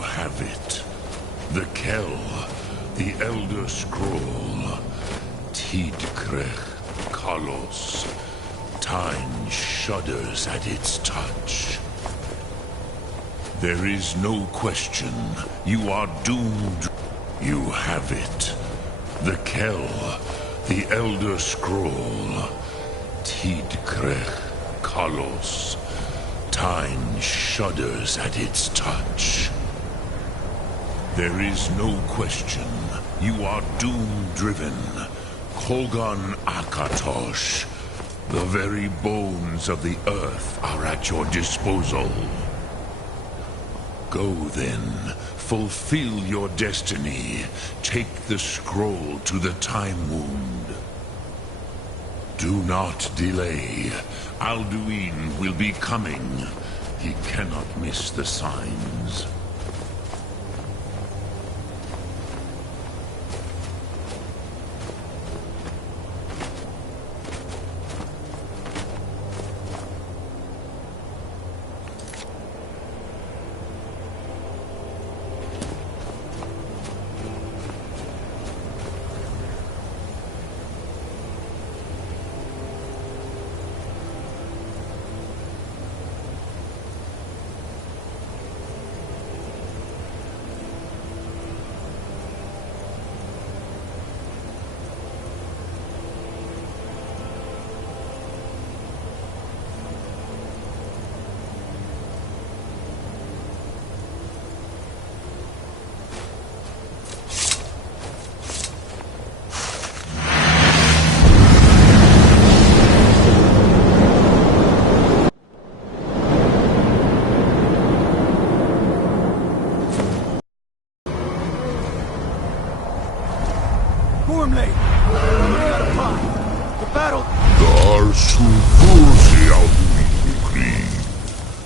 have it. The Kell, the Elder Scroll. Tidkrech Kalos. Time shudders at its touch. There is no question. You are doomed. You have it. The Kell, the Elder Scroll. Tidkrech Kalos. Time shudders at its touch. There is no question. You are doom-driven. Kogan Akatosh. The very bones of the earth are at your disposal. Go then. Fulfill your destiny. Take the scroll to the Time Wound. Do not delay. Alduin will be coming. He cannot miss the signs.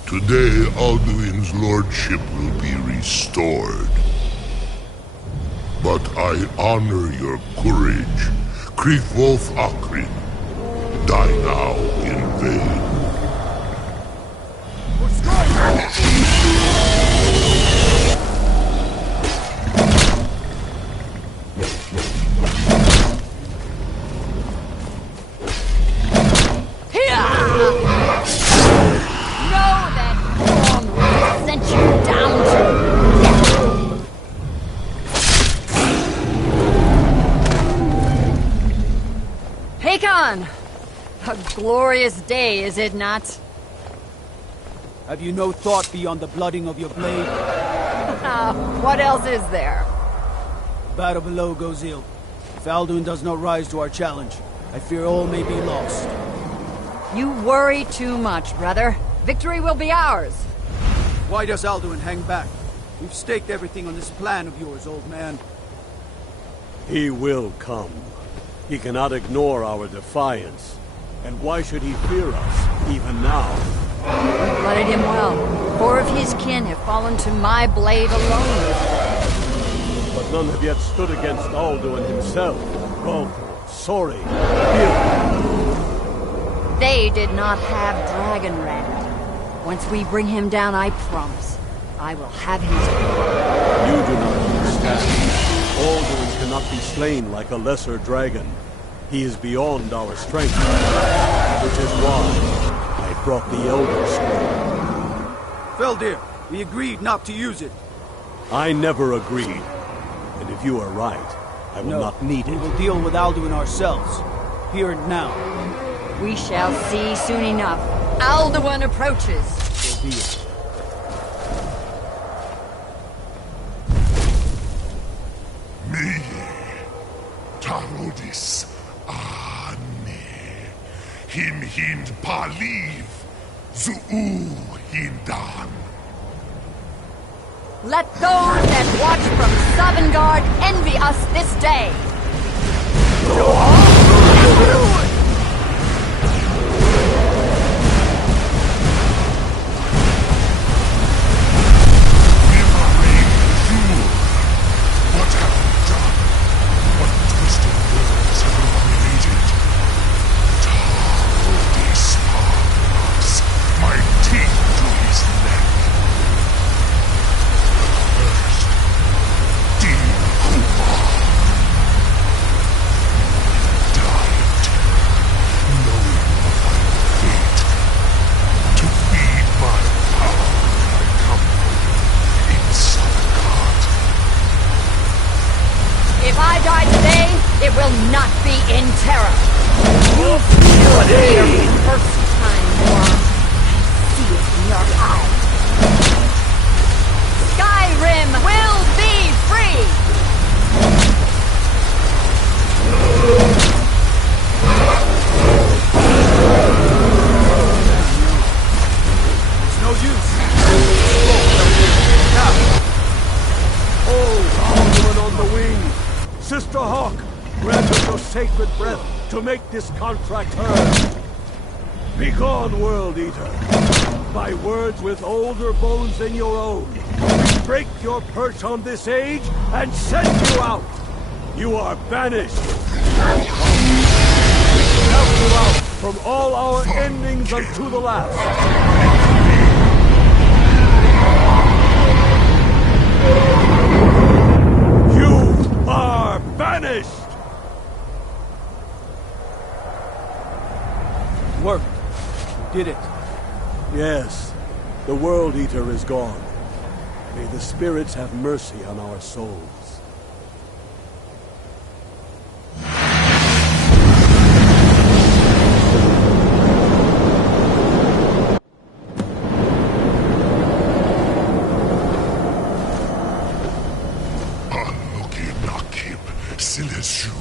Today, Alduin's lordship will be restored. But I honor your courage. Krithwolf Akrin. Die now in vain. A glorious day, is it not? Have you no thought beyond the blooding of your blade? What else is there? Battle below goes ill. If Alduin does not rise to our challenge, I fear all may be lost. You worry too much, brother. Victory will be ours. Why does Alduin hang back? We've staked everything on this plan of yours, old man. He will come. He cannot ignore our defiance. And why should he fear us, even now? You blooded him well. 4 of his kin have fallen to my blade alone this day. But none have yet stood against Alduin himself. Balthor, Sori, Bira. They did not have Dragonrand. Once we bring him down, I promise, I will have his blood. You do not understand. Alduin cannot be slain like a lesser dragon. He is beyond our strength, which is why I brought the Elder Scroll. Feldir, we agreed not to use it. I never agreed. And if you are right, I will not need it. We will deal with Alduin ourselves. Here and now. We shall see soon enough. Alduin approaches. So be it. Me, Tarodis, Ane, Him Hind Paliv, Zuu Hindan. Let those that watch from Sovngarde envy us this day. It will not be in terror. You feel it for your first time, Moron. I see it in your eyes. Skyrim will be free! It's no use. Oh, Alderman on the wing! Sister Hawk, grant us your sacred breath to make this contract heard. Begone, World Eater. By words with older bones than your own, we break your perch on this age and send you out. You are banished. Out you out from all our endings unto the last. You are banished. Worked. You did it. Yes, the World Eater is gone. May the spirits have mercy on our souls. Unlucky Nakib, Silesur.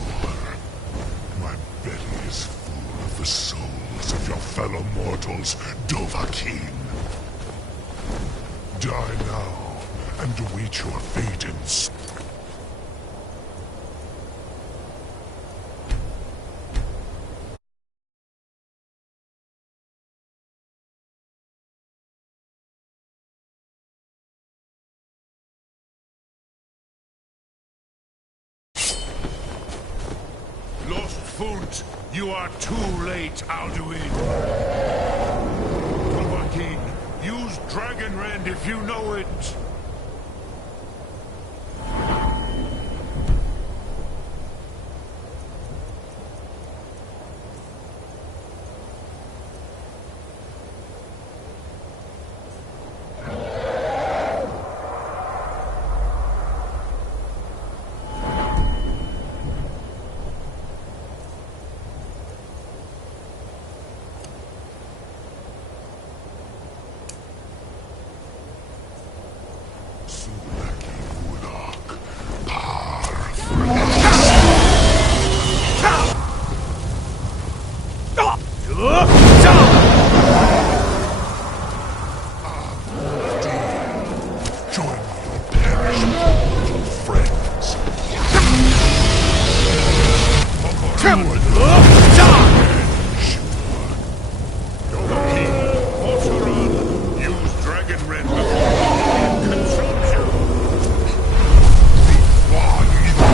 My belly is full of the souls of your fellow mortals, Dovahkiin. Die now, and await your fate in Lost Funt, you are too late, Alduin. Dovahkiin, use Dragon Rend if you know it. join your perished mortal friends. Dovahkiin, Oseran, use Dragon Rend before it consumes you. One in the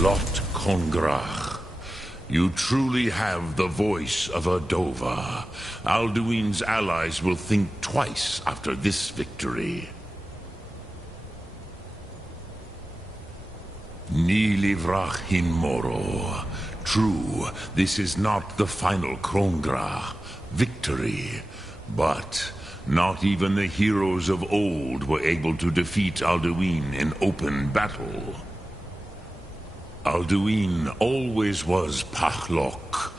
Lot Kongrach. You truly have the voice of a Dova. Alduin's allies will think twice after this victory. Ni livrach hin moro. True, this is not the final Kongrach victory, but not even the heroes of old were able to defeat Alduin in open battle. Alduin always was Pachlok,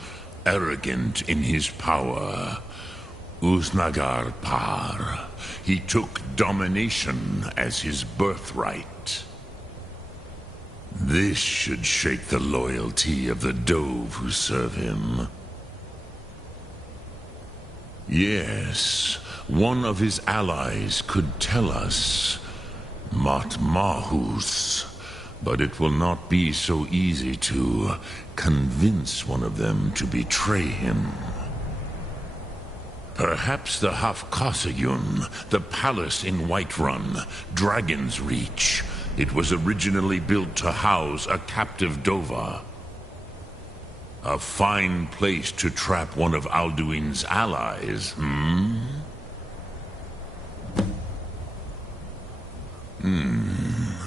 arrogant in his power. Uznagar Par. He took domination as his birthright. This should shake the loyalty of the Dove who serve him. Yes, one of his allies could tell us. Matmahus. But it will not be so easy to convince one of them to betray him. Perhaps the Hafkasayun, the palace in Whiterun, Dragon's Reach. It was originally built to house a captive Dova. A fine place to trap one of Alduin's allies,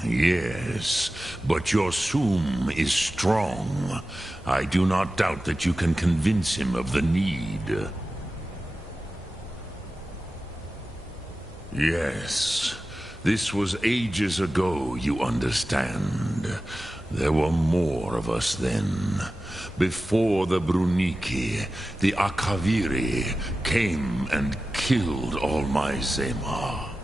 Yes, but your Sum is strong. I do not doubt that you can convince him of the need. Yes, this was ages ago, you understand. There were more of us then. Before the Bruniki, the Akaviri came and killed all my Zema.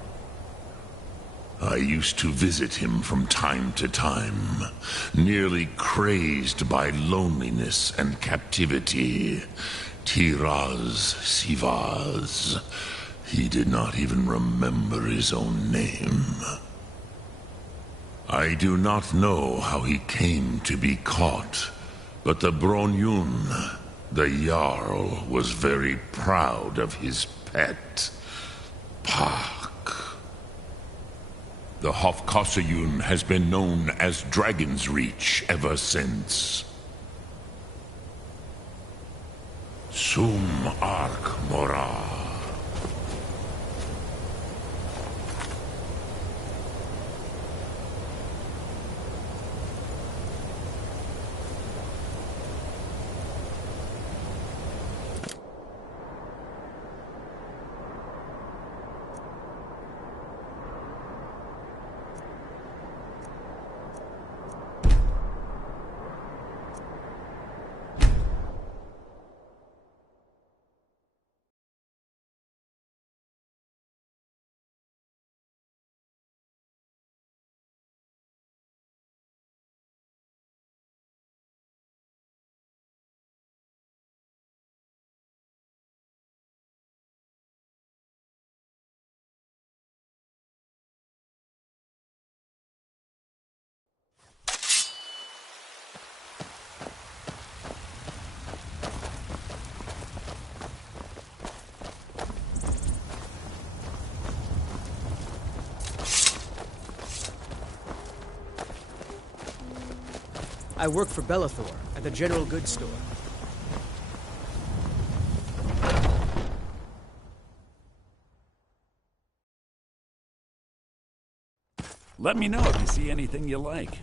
I used to visit him from time to time, nearly crazed by loneliness and captivity. Tiraz Sivaz. He did not even remember his own name. I do not know how he came to be caught, but the Bronyun, the Jarl, was very proud of his pet, Pak. The Hofkosayun has been known as Dragon's Reach ever since. Sum Ark Mora. I work for Bellathor at the General Goods Store. Let me know if you see anything you like.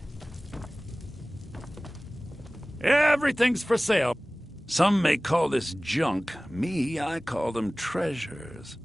Everything's for sale. Some may call this junk. Me, I call them treasures.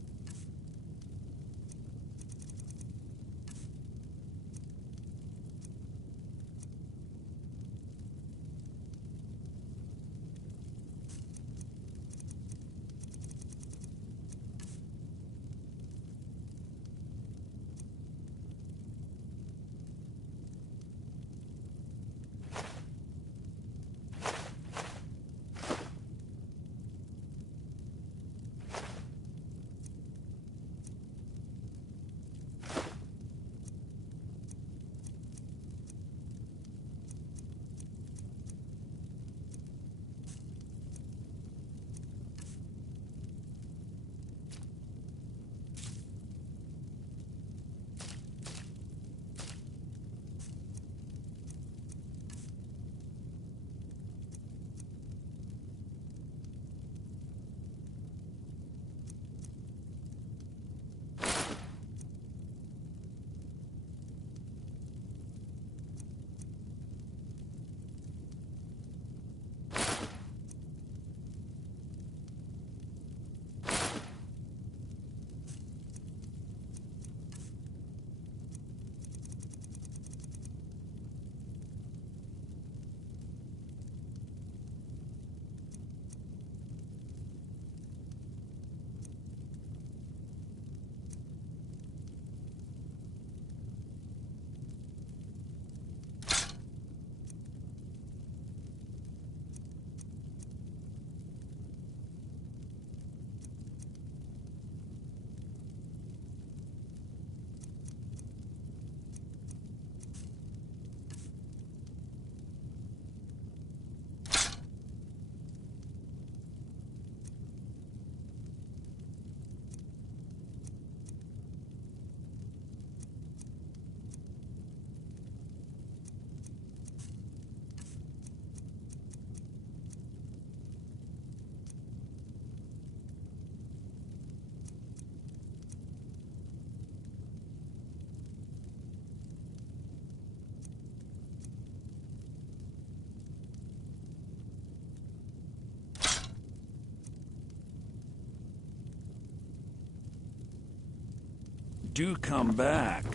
do come back.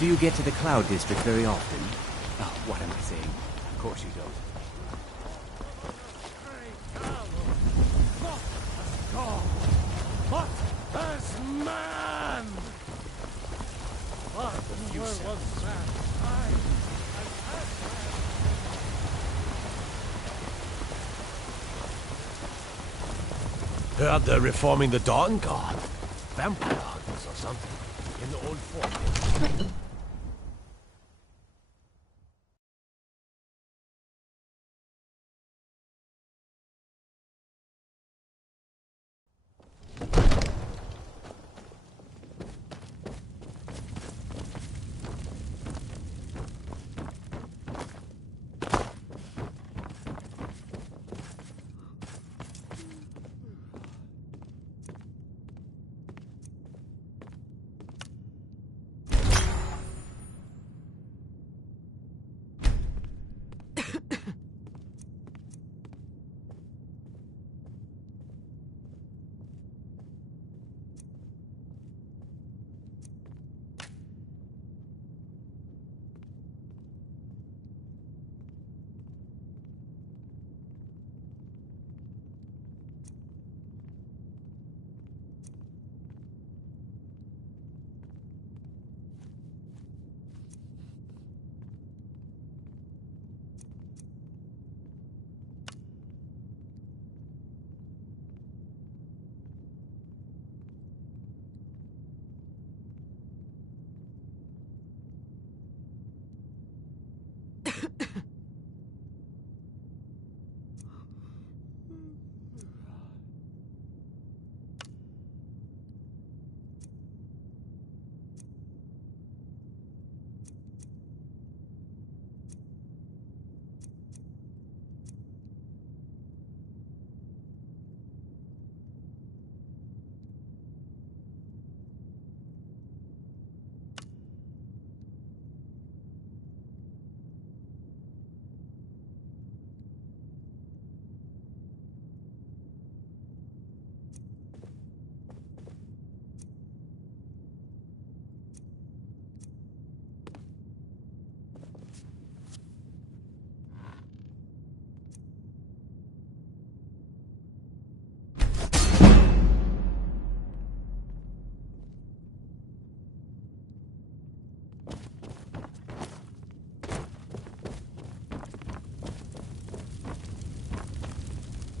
Do you get to the Cloud District very often? Oh, what am I saying? Of course you don't. What as man? What was man? Heard they're reforming the Dawn Guard. Vampire hunters or something. In the old fort.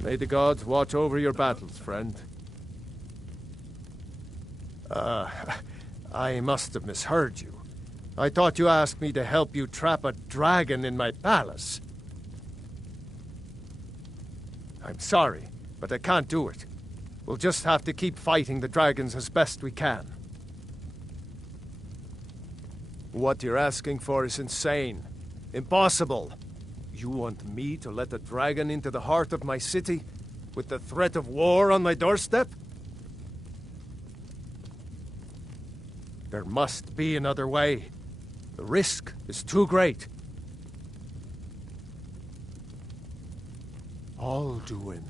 May the gods watch over your battles, friend. I must have misheard you. I thought you asked me to help you trap a dragon in my palace. I'm sorry, but I can't do it. We'll just have to keep fighting the dragons as best we can. What you're asking for is insane. Impossible. You want me to let a dragon into the heart of my city, with the threat of war on my doorstep? There must be another way. The risk is too great. Alduin,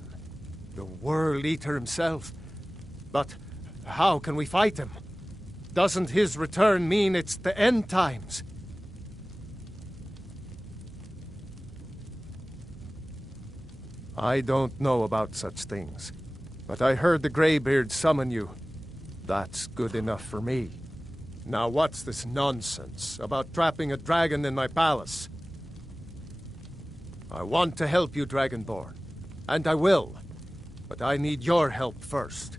the World Eater himself. But how can we fight him? Doesn't his return mean it's the end times? I don't know about such things, but I heard the Greybeard summon you. That's good enough for me. Now what's this nonsense about trapping a dragon in my palace? I want to help you, Dragonborn, and I will, but I need your help first.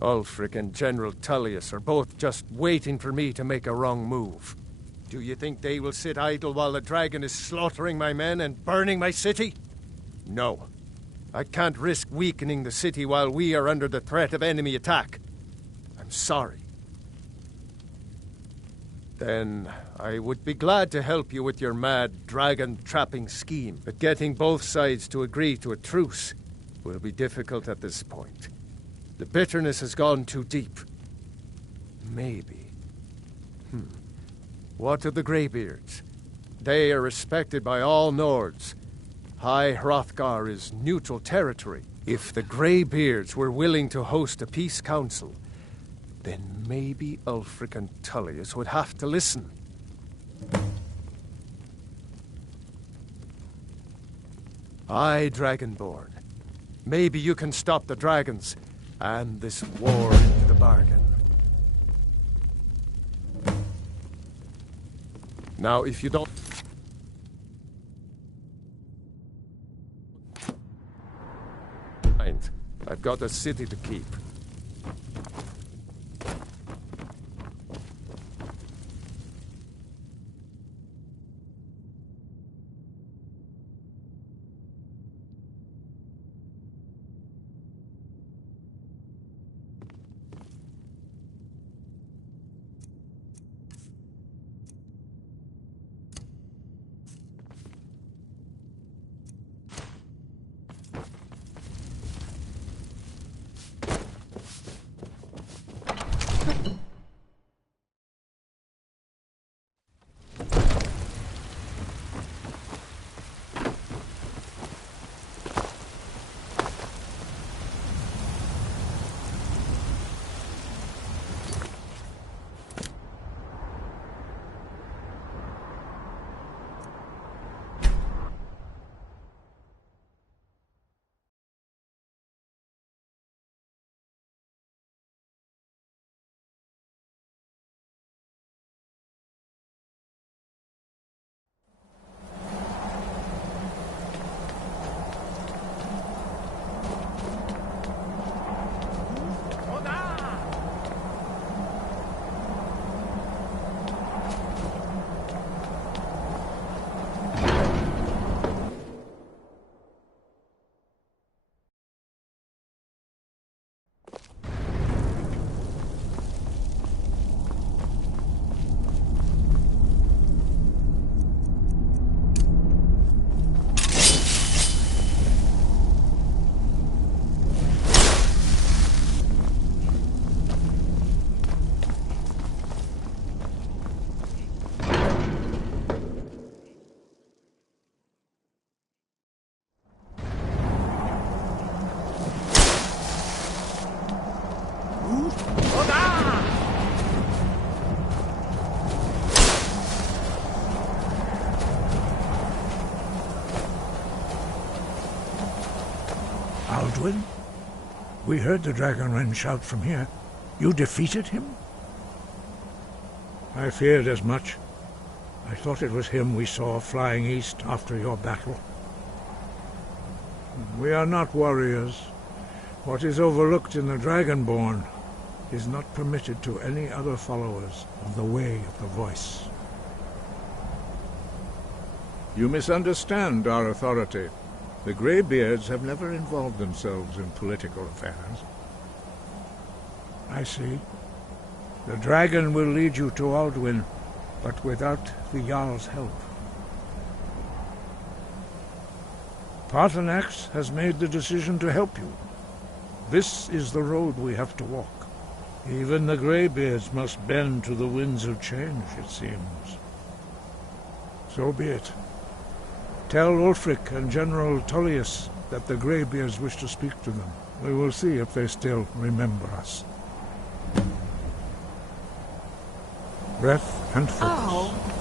Ulfric and General Tullius are both just waiting for me to make a wrong move. Do you think they will sit idle while the dragon is slaughtering my men and burning my city? No. I can't risk weakening the city while we are under the threat of enemy attack. I'm sorry. Then I would be glad to help you with your mad dragon-trapping scheme, but getting both sides to agree to a truce will be difficult at this point. The bitterness has gone too deep. Maybe. What of the Greybeards? They are respected by all Nords. High Hrothgar is neutral territory. If the Greybeards were willing to host a peace council, then maybe Ulfric and Tullius would have to listen. Aye, Dragonborn. Maybe you can stop the dragons, and this war into the bargain. Now, if you don't... mind, I've got a city to keep. Alduin? We heard the Dragonren shout from here. You defeated him? I feared as much. I thought it was him we saw flying east after your battle. We are not warriors. What is overlooked in the Dragonborn is not permitted to any other followers of the Way of the Voice. You misunderstand our authority. The Greybeards have never involved themselves in political affairs. I see. The dragon will lead you to Alduin, but without the Jarl's help. Paarthurnax has made the decision to help you. This is the road we have to walk. Even the Greybeards must bend to the winds of change, it seems. So be it. Tell Ulfric and General Tullius that the Greybeards wish to speak to them. We will see if they still remember us. Breath and focus. Oh.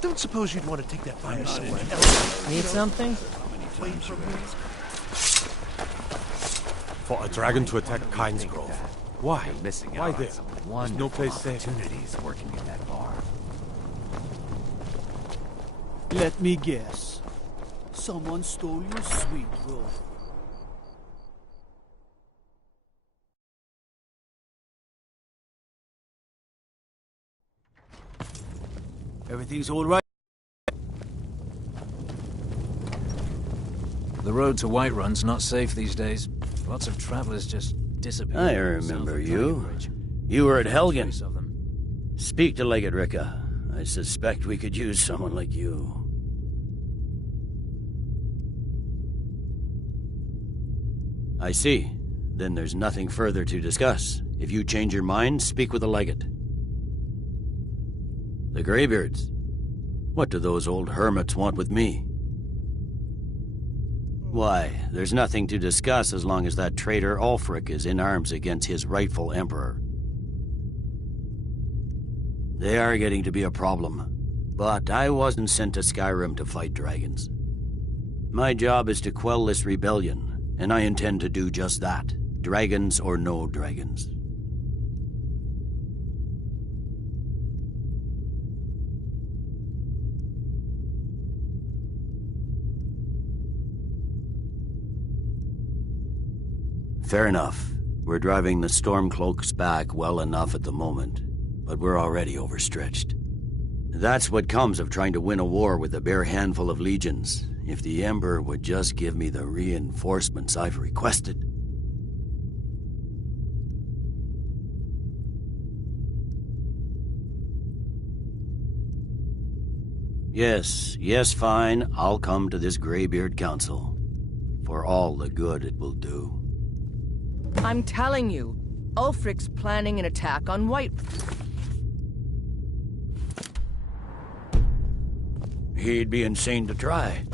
Don't suppose you'd want to take that fire somewhere else? Need something? Wait for me. For a dragon to attack Kyne's Grove. Why? You're missing Why out there? on some There's wonderful no place safe. opportunities working in that bar. Let me guess. Someone stole your sweet grove. Everything's all right? The road to Whiterun's not safe these days. Lots of travelers just disappear. I remember you. You were at Helgen. Speak to Legate Ricka. I suspect we could use someone like you. I see. Then there's nothing further to discuss. If you change your mind, speak with the Legate. The Greybeards. What do those old hermits want with me? Why, there's nothing to discuss as long as that traitor Ulfric is in arms against his rightful emperor. They are getting to be a problem, but I wasn't sent to Skyrim to fight dragons. My job is to quell this rebellion, and I intend to do just that, dragons or no dragons. Fair enough. We're driving the Stormcloaks back well enough at the moment, but we're already overstretched. That's what comes of trying to win a war with a bare handful of legions. If the Emperor would just give me the reinforcements I've requested. Yes, fine. I'll come to this Greybeard Council. For all the good it will do. I'm telling you, Ulfric's planning an attack on White... He'd be insane to try.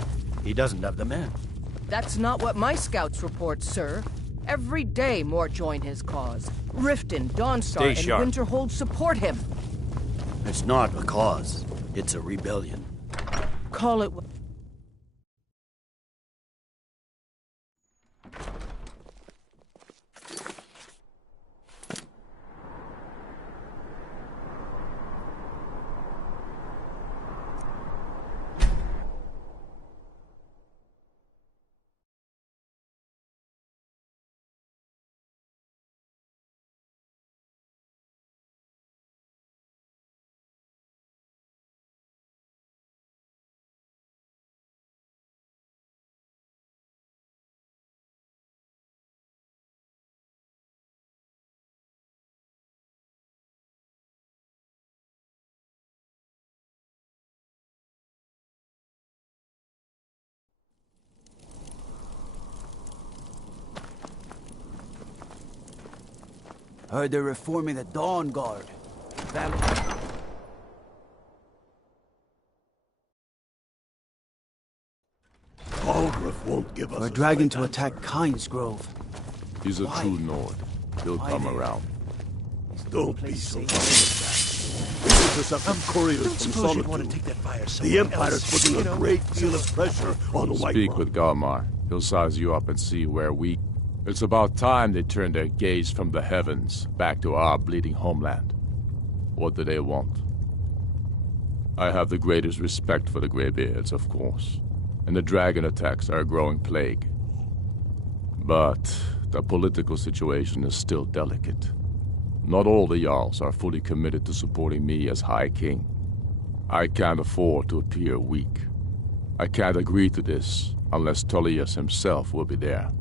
He doesn't have the men. That's not what my scouts report, sir. Every day more join his cause. Riften, Dawnstar, and sharp. Winterhold support him. It's not a cause. It's a rebellion. Call it what... Heard they're reforming the Dawn Guard. Algrith won't give us a dragon to attack Kyne's Grove. He's a Why? true Nord. He'll Why come there? around. Don't be so There's some couriers Don't from suppose you'd want to Solitude. take that fire The somewhere Empire's else, putting you a know? great deal of pressure on Whiterun. Speak with Galmar. He'll size you up and see where we... It's about time they turn their gaze from the heavens back to our bleeding homeland. What do they want? I have the greatest respect for the Greybeards, of course, and the dragon attacks are a growing plague. But the political situation is still delicate. Not all the Jarls are fully committed to supporting me as High King. I can't afford to appear weak. I can't agree to this unless Tullius himself will be there.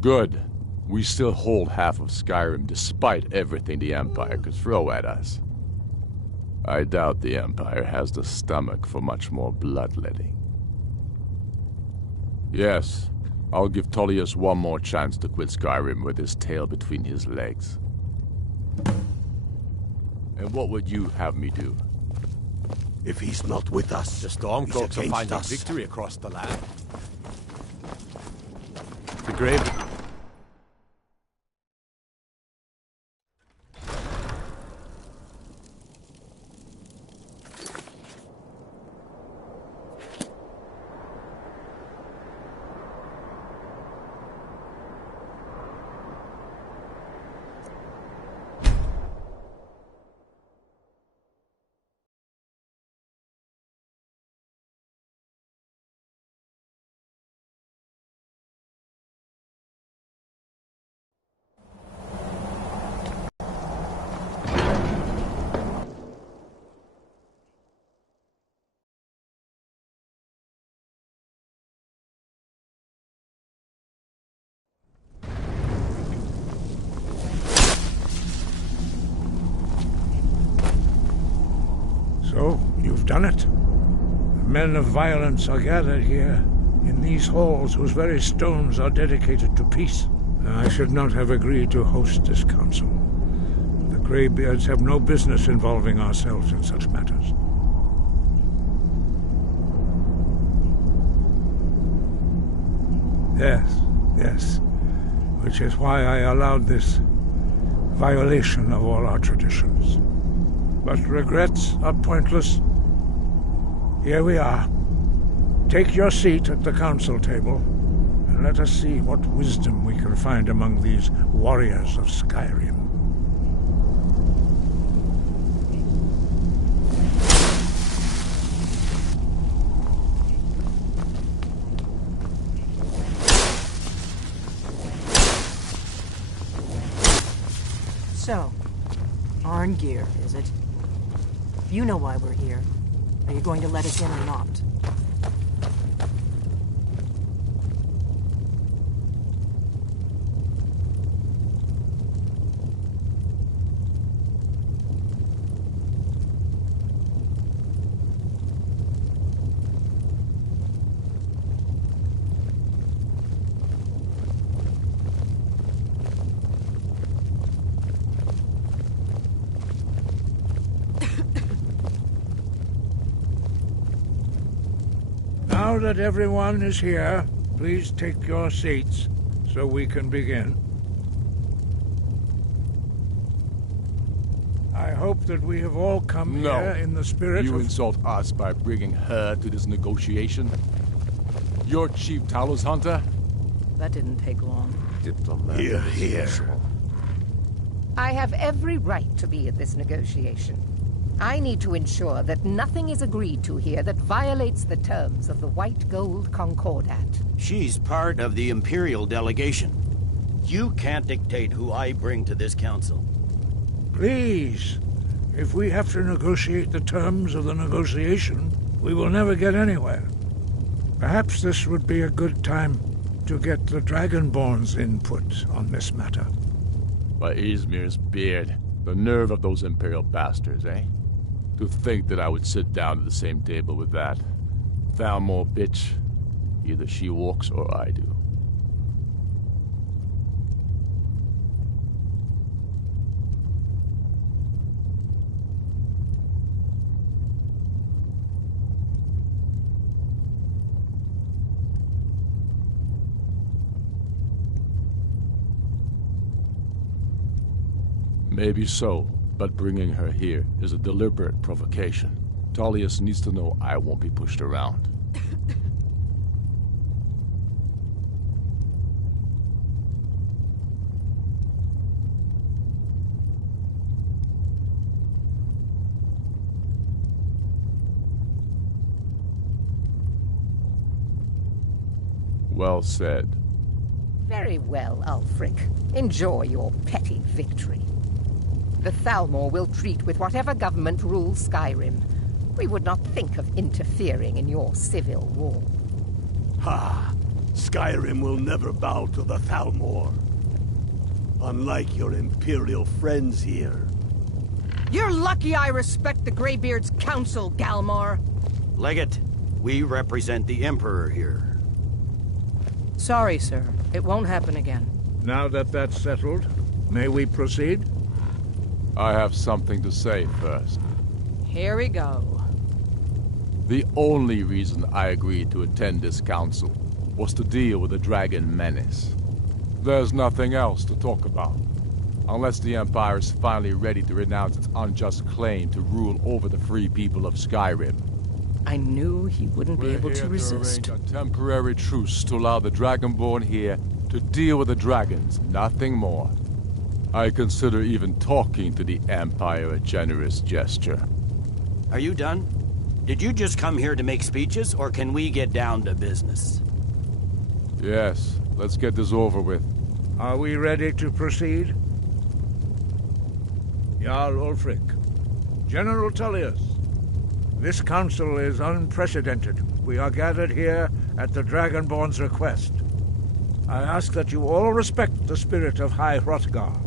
Good. We still hold half of Skyrim despite everything the Empire could throw at us. I doubt the Empire has the stomach for much more bloodletting. Yes, I'll give Tullius one more chance to quit Skyrim with his tail between his legs. And what would you have me do? If he's not with us, The Stormcloaks are against finding us. victory across the land. The grave... So, you've done it. The men of violence are gathered here, in these halls whose very stones are dedicated to peace. I should not have agreed to host this council. The Greybeards have no business involving ourselves in such matters. Yes. Which is why I allowed this violation of all our traditions. But regrets are pointless. Here we are. Take your seat at the council table, and let us see what wisdom we can find among these warriors of Skyrim. So, Arngeir, is it? You know why we're here. Are you going to let us in or not? Now that everyone is here, please take your seats so we can begin. I hope that we have all come here in the spirit you of... insult us by bringing her to this negotiation? Your chief Talos hunter? That didn't take long. Diplomat. Here. I have every right to be at this negotiation. I need to ensure that nothing is agreed to here that violates the terms of the White Gold Concordat. She's part of the Imperial delegation. You can't dictate who I bring to this council. Please, if we have to negotiate the terms of the negotiation, we will never get anywhere. Perhaps this would be a good time to get the Dragonborn's input on this matter. By Izmir's beard, the nerve of those Imperial bastards, eh? To think that I would sit down at the same table with that Thalmor bitch. Either she walks or I do. Maybe so. But bringing her here is a deliberate provocation. Tullius needs to know I won't be pushed around. Well said. Very well, Ulfric. Enjoy your petty victory. The Thalmor will treat with whatever government rules Skyrim. We would not think of interfering in your civil war. Ha! Skyrim will never bow to the Thalmor. Unlike your Imperial friends here. You're lucky I respect the Greybeard's counsel, Galmar. Legate, we represent the Emperor here. Sorry, sir. It won't happen again. Now that that's settled, may we proceed? I have something to say first. Here we go. The only reason I agreed to attend this council was to deal with the dragon menace. There's nothing else to talk about. Unless the Empire is finally ready to renounce its unjust claim to rule over the free people of Skyrim. I knew he wouldn't be able to resist. We're here to arrange a temporary truce to allow the Dragonborn here to deal with the dragons, nothing more. I consider even talking to the Empire a generous gesture. Are you done? Did you just come here to make speeches, or can we get down to business? Yes, let's get this over with. Are we ready to proceed? Jarl Ulfric, General Tullius, this council is unprecedented. We are gathered here at the Dragonborn's request. I ask that you all respect the spirit of High Hrothgar,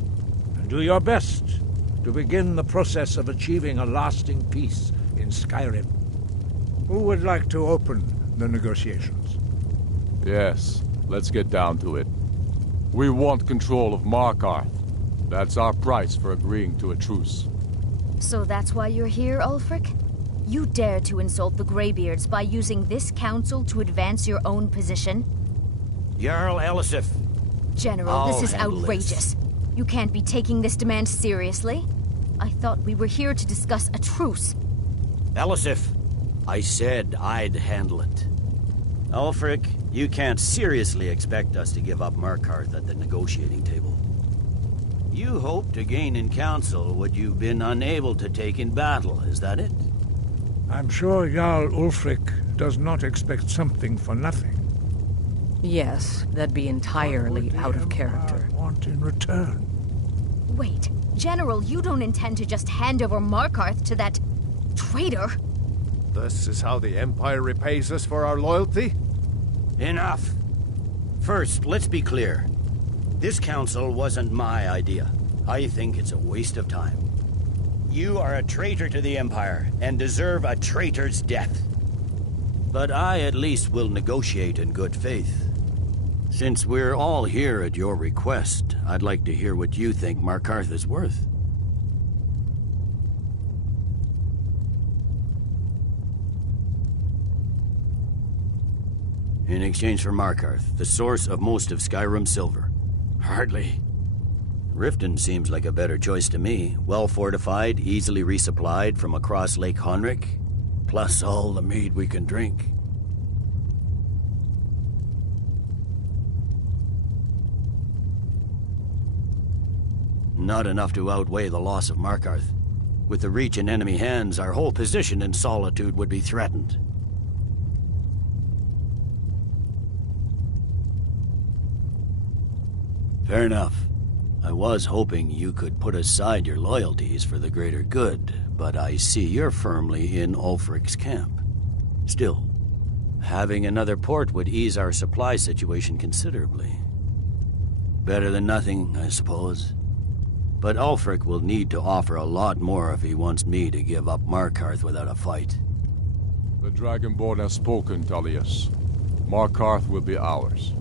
and do your best to begin the process of achieving a lasting peace in Skyrim. Who would like to open the negotiations? Yes, let's get down to it. We want control of Markarth. That's our price for agreeing to a truce. So that's why you're here, Ulfric? You dare to insult the Greybeards by using this council to advance your own position? Jarl Elisif. General, this is outrageous. You can't be taking this demand seriously. I thought we were here to discuss a truce. Elisif, I said I'd handle it. Ulfric, you can't seriously expect us to give up Markarth at the negotiating table. You hope to gain in council what you've been unable to take in battle, is that it? I'm sure Jarl Ulfric does not expect something for nothing. Yes, that'd be entirely out of character. Want in return? Wait, General, you don't intend to just hand over Markarth to that traitor? This is how the Empire repays us for our loyalty? Enough. First, let's be clear. This council wasn't my idea. I think it's a waste of time. You are a traitor to the Empire and deserve a traitor's death. But I at least will negotiate in good faith. Since we're all here at your request, I'd like to hear what you think Markarth is worth. In exchange for Markarth, the source of most of Skyrim's silver. Hardly. Riften seems like a better choice to me. Well fortified, easily resupplied from across Lake Honric, plus all the mead we can drink. Not enough to outweigh the loss of Markarth. With the Reach in enemy hands, our whole position in Solitude would be threatened. Fair enough. I was hoping you could put aside your loyalties for the greater good, but I see you're firmly in Ulfric's camp. Still, having another port would ease our supply situation considerably. Better than nothing, I suppose. But Ulfric will need to offer a lot more if he wants me to give up Markarth without a fight. The Dragonborn has spoken, Tullius. Markarth will be ours.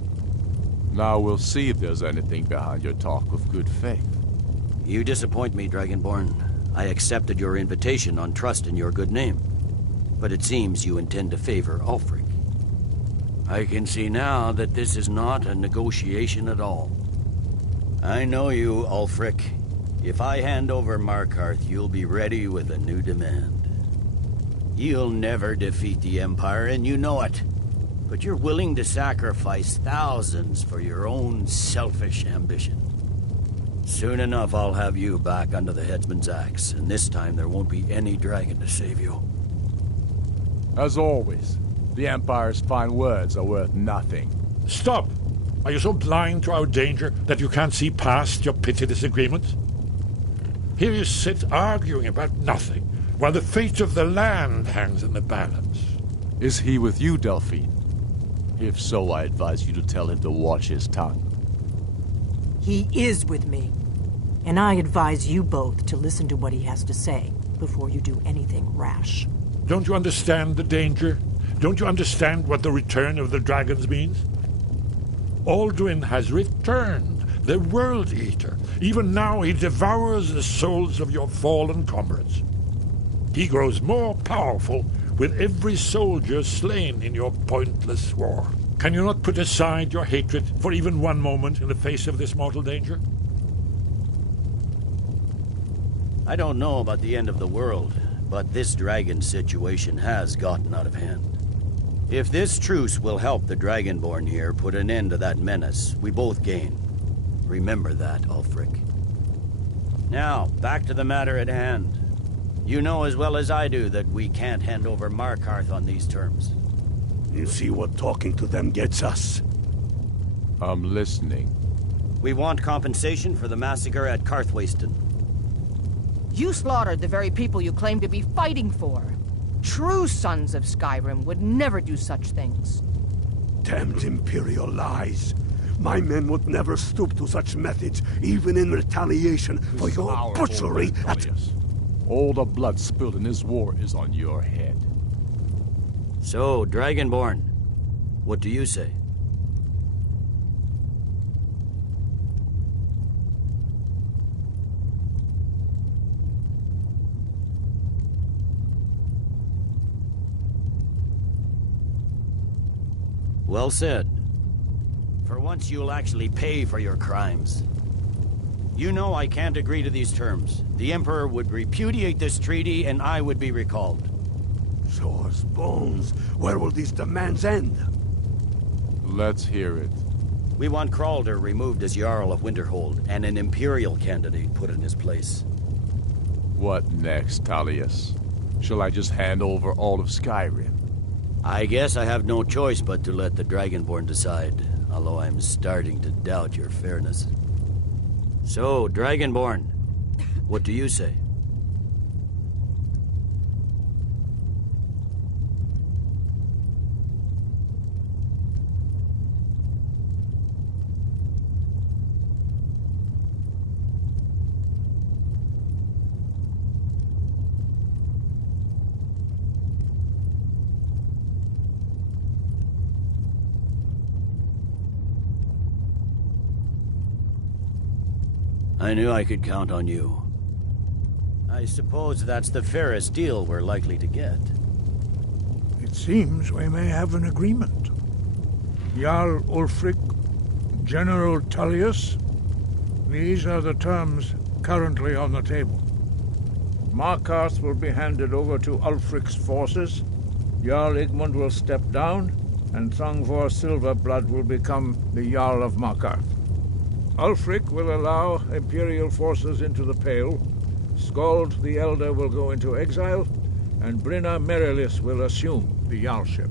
Now we'll see if there's anything behind your talk of good faith. You disappoint me, Dragonborn. I accepted your invitation on trust in your good name. But it seems you intend to favor Ulfric. I can see now that this is not a negotiation at all. I know you, Ulfric. If I hand over Markarth, you'll be ready with a new demand. You'll never defeat the Empire, and you know it. But you're willing to sacrifice thousands for your own selfish ambition. Soon enough, I'll have you back under the headsman's axe, and this time there won't be any dragon to save you. As always, the Empire's fine words are worth nothing. Stop! Are you so blind to our danger that you can't see past your petty disagreements? Here you sit arguing about nothing, while the fate of the land hangs in the balance. Is he with you, Delphine? If so, I advise you to tell him to watch his tongue. He is with me. And I advise you both to listen to what he has to say before you do anything rash. Don't you understand the danger? Don't you understand what the return of the dragons means? Alduin has returned, the World Eater. Even now he devours the souls of your fallen comrades. He grows more powerful with every soldier slain in your pointless war. Can you not put aside your hatred for even one moment in the face of this mortal danger? I don't know about the end of the world, but this dragon situation has gotten out of hand. If this truce will help the Dragonborn here put an end to that menace, we both gain. Remember that, Ulfric. Now, back to the matter at hand. You know as well as I do that we can't hand over Markarth on these terms. You see what talking to them gets us? I'm listening. We want compensation for the massacre at Karthwasten. You slaughtered the very people you claim to be fighting for. True sons of Skyrim would never do such things. Damned Imperial lies. My men would never stoop to such methods, even in retaliation for your butchery at... All the blood spilled in this war is on your head. So, Dragonborn, what do you say? Well said. For once you'll actually pay for your crimes. You know I can't agree to these terms. The Emperor would repudiate this treaty and I would be recalled. Show us bones. Where will these demands end? Let's hear it. We want Kralder removed as Jarl of Winterhold and an Imperial candidate put in his place. What next, Tullius? Shall I just hand over all of Skyrim? I guess I have no choice but to let the Dragonborn decide, although I'm starting to doubt your fairness. So, Dragonborn, what do you say? I knew I could count on you. I suppose that's the fairest deal we're likely to get. It seems we may have an agreement. Jarl Ulfric, General Tullius, these are the terms currently on the table. Markarth will be handed over to Ulfric's forces, Jarl Igmund will step down, and Thongvor Silverblood will become the Jarl of Markarth. Ulfric will allow Imperial forces into the Pale, Skald the Elder will go into exile, and Brinna Merilis will assume the Jarlship.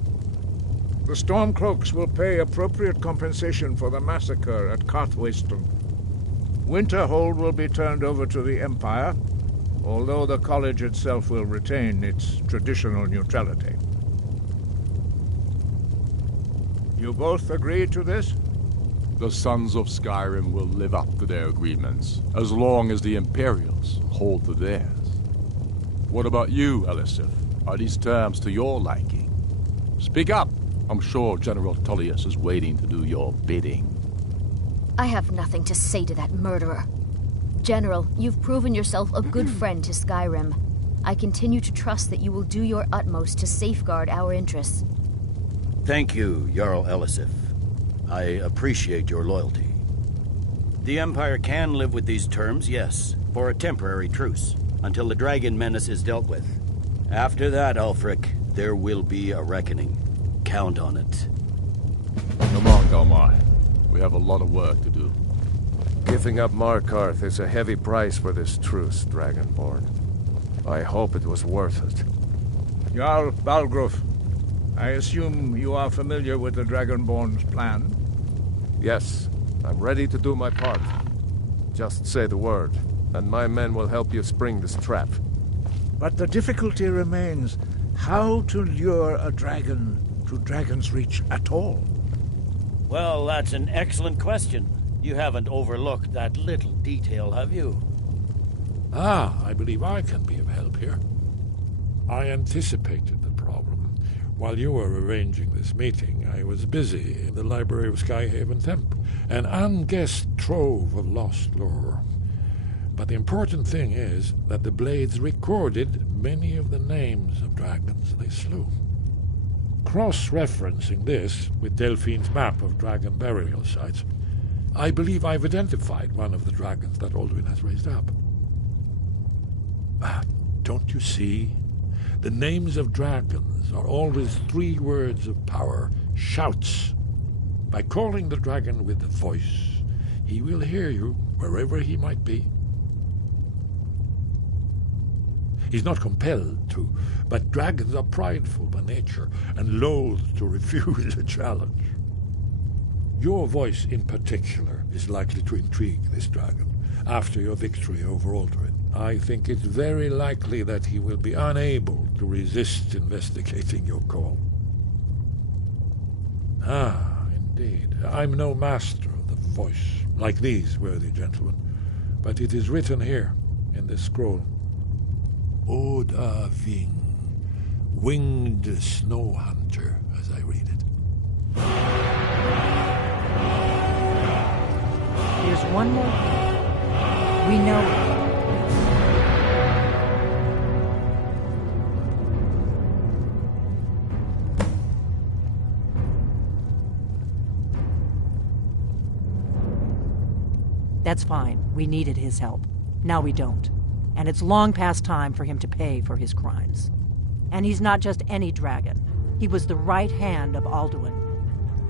The Stormcloaks will pay appropriate compensation for the massacre at Karthwasten. Winterhold will be turned over to the Empire, although the college itself will retain its traditional neutrality. You both agree to this? The Sons of Skyrim will live up to their agreements, as long as the Imperials hold to theirs. What about you, Elisif? Are these terms to your liking? Speak up! I'm sure General Tullius is waiting to do your bidding. I have nothing to say to that murderer. General, you've proven yourself a good friend to Skyrim. I continue to trust that you will do your utmost to safeguard our interests. Thank you, Jarl Elisif. I appreciate your loyalty. The Empire can live with these terms, yes, for a temporary truce, until the dragon menace is dealt with. After that, Ulfric, there will be a reckoning. Count on it. Come on, Galmar. We have a lot of work to do. Giving up Markarth is a heavy price for this truce, Dragonborn. I hope it was worth it. Jarl Balgruf, I assume you are familiar with the Dragonborn's plan? Yes, I'm ready to do my part. Just say the word, and my men will help you spring this trap. But the difficulty remains how to lure a dragon to Dragon's Reach at all. Well, that's an excellent question. You haven't overlooked that little detail, have you? I believe I can be of help here. I anticipated the problem. While you were arranging this meeting, I was busy in the library of Skyhaven Temp, an unguessed trove of lost lore. But the important thing is that the Blades recorded many of the names of dragons they slew. Cross-referencing this with Delphine's map of dragon burial sites, I believe I've identified one of the dragons that Alduin has raised up. Don't you see? The names of dragons are always 3 words of power, shouts. By calling the dragon with a voice, he will hear you wherever he might be. He's not compelled to, but dragons are prideful by nature and loath to refuse a challenge. Your voice in particular is likely to intrigue this dragon after your victory over Alduin. I think it's very likely that he will be unable to resist investigating your call. Indeed. I'm no master of the voice, like these worthy gentlemen, but it is written here in this scroll. Oda Ving, winged snow hunter, as I read it. There's one more thing. We know That's fine. We needed his help. Now we don't. And it's long past time for him to pay for his crimes. And he's not just any dragon. He was the right hand of Alduin.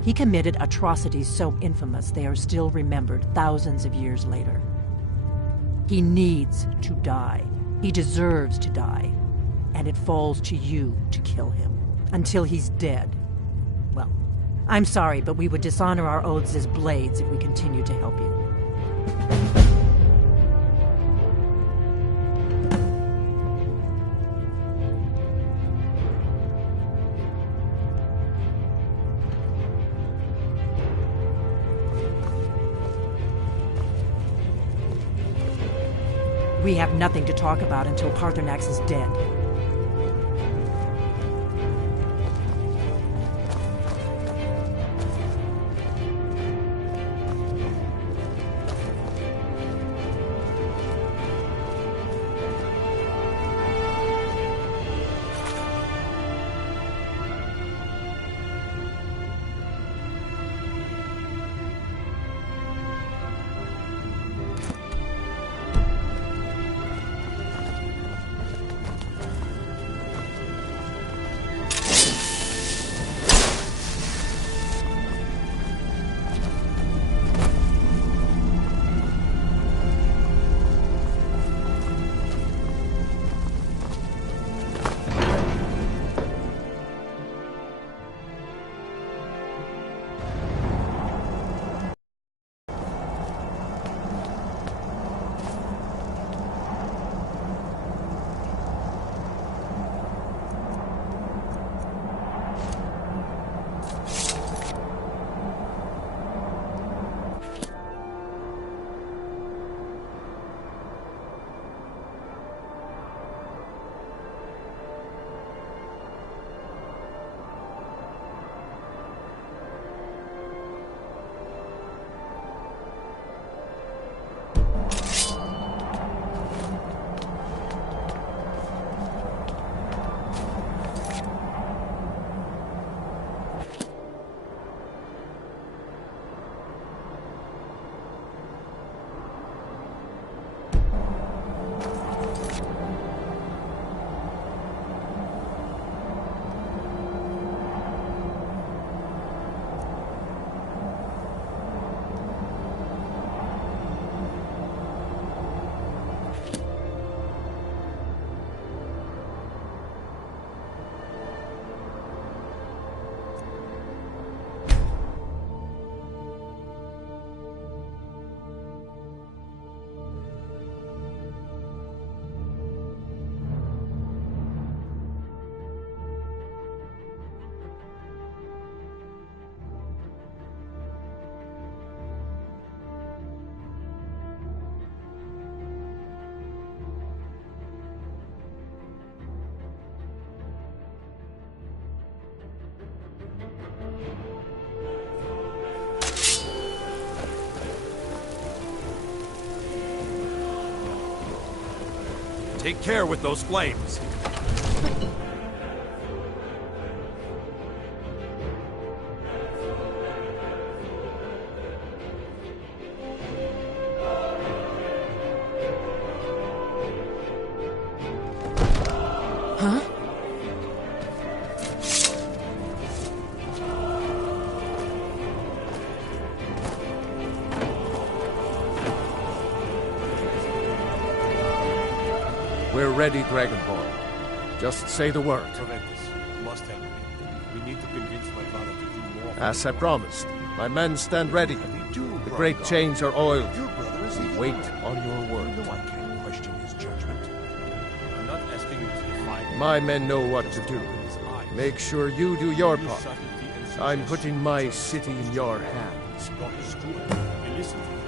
He committed atrocities so infamous they are still remembered thousands of years later. He needs to die. He deserves to die. And it falls to you to kill him. Until he's dead. Well, I'm sorry, but we would dishonor our oaths as blades if we continue to help you. We have nothing to talk about until Paarthurnax is dead. Take care with those flames. Huh? We're ready, Dragonborn. Just say the word. You must help me. We need to convince my father to do more. As I promised, my men stand ready. The great chains are oiled. We wait on your word. No, I can't question his judgment. I'm not asking you to define. My men know what to do. Make sure you do your part. I'm putting my city in your hands. God is good. We listen to him.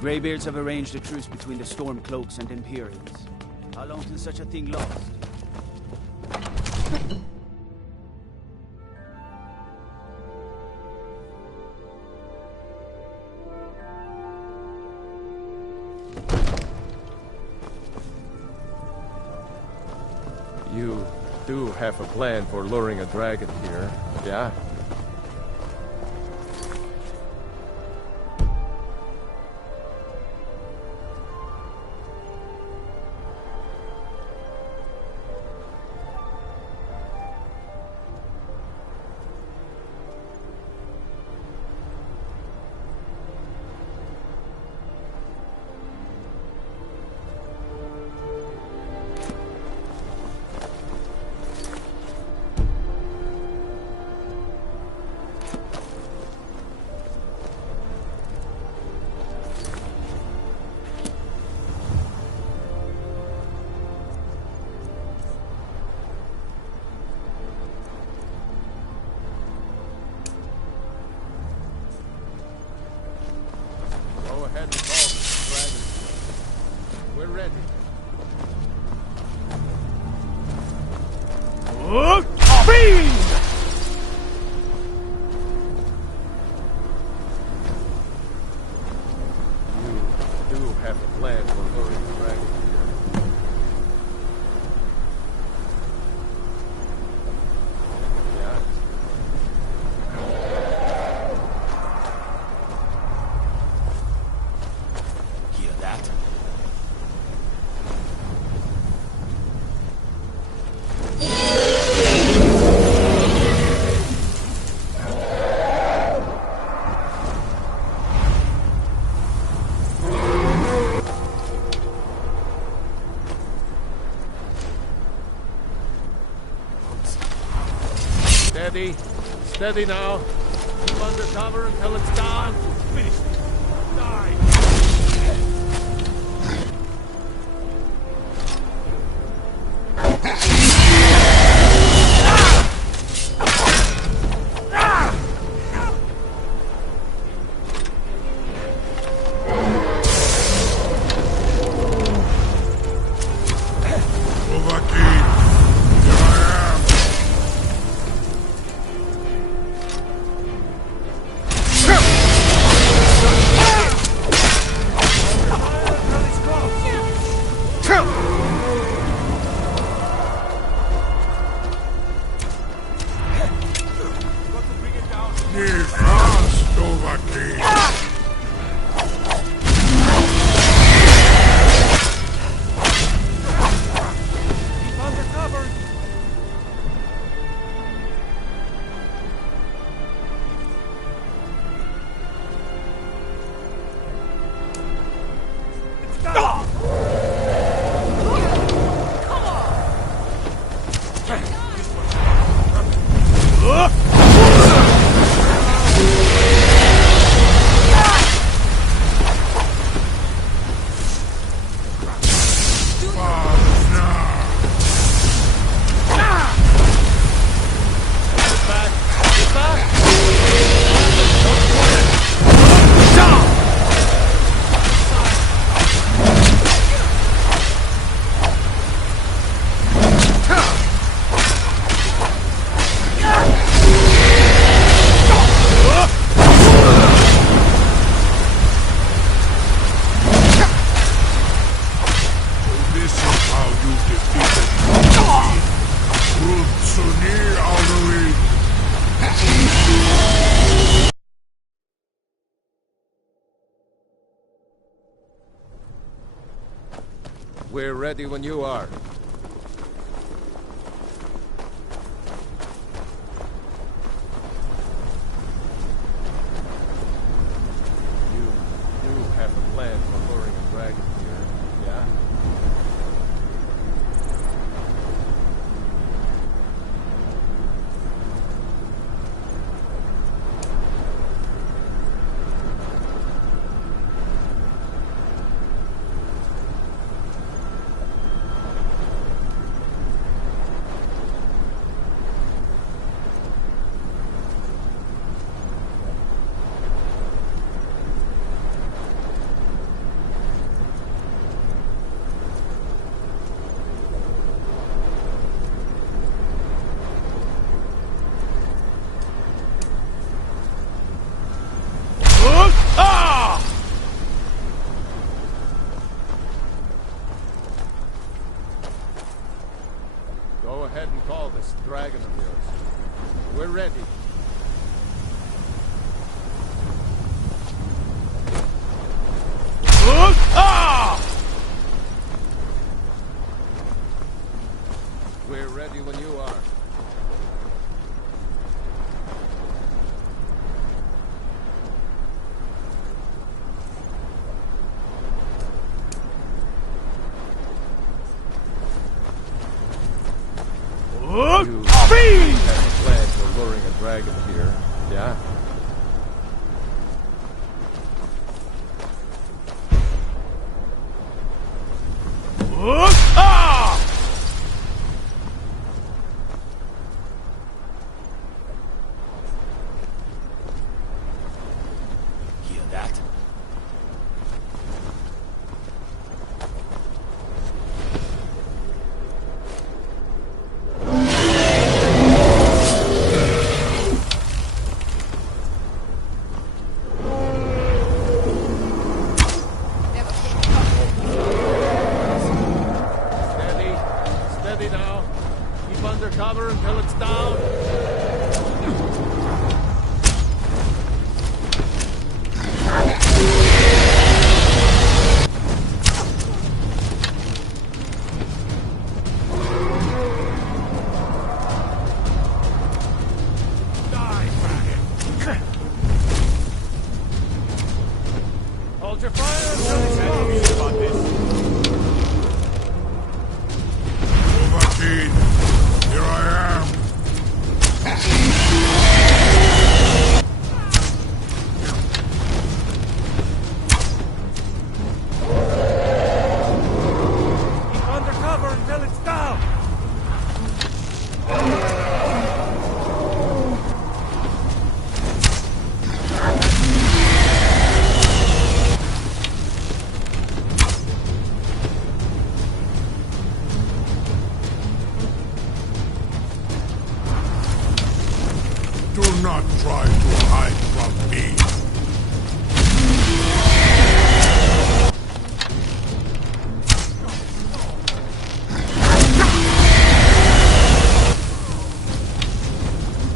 Greybeards have arranged a truce between the Stormcloaks and Imperials. How long till such a thing last? You do have a plan for luring a dragon here, yeah? Steady. Steady now. Keep under cover until it's down. Finish. Die. We're ready when you are. You do have a plan for luring a dragon here, yeah? this dragon of yours. We're ready. We're ready when you are. You had a plan for luring a dragon here, yeah? Hear that? Steady now. Keep under cover until it's down. Hold your fire until it's done. About this. Overseed, here I am. Keep under cover until it's down! Do not try to hide from me.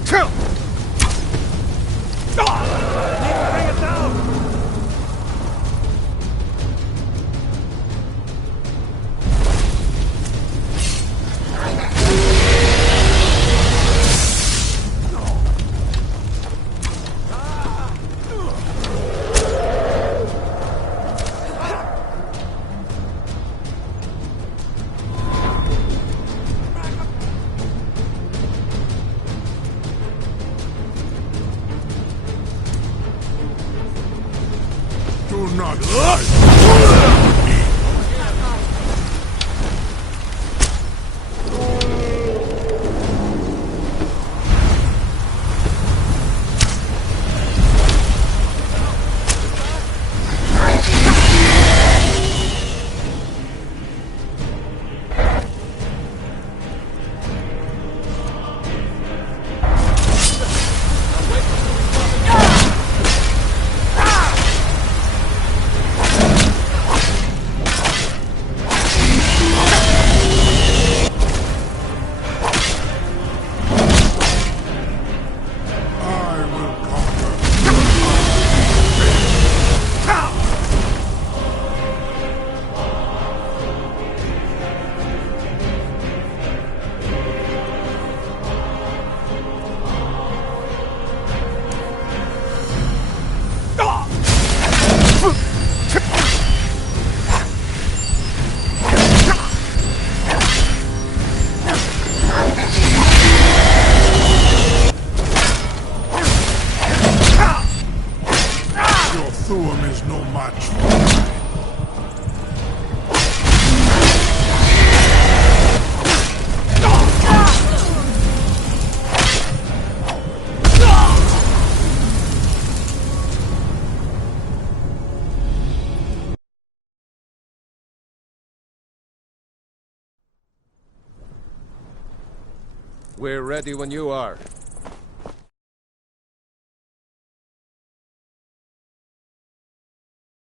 Kill! Bring it down! Do not try to hide from me. Your Thuum is no match for mine. We're ready when you are.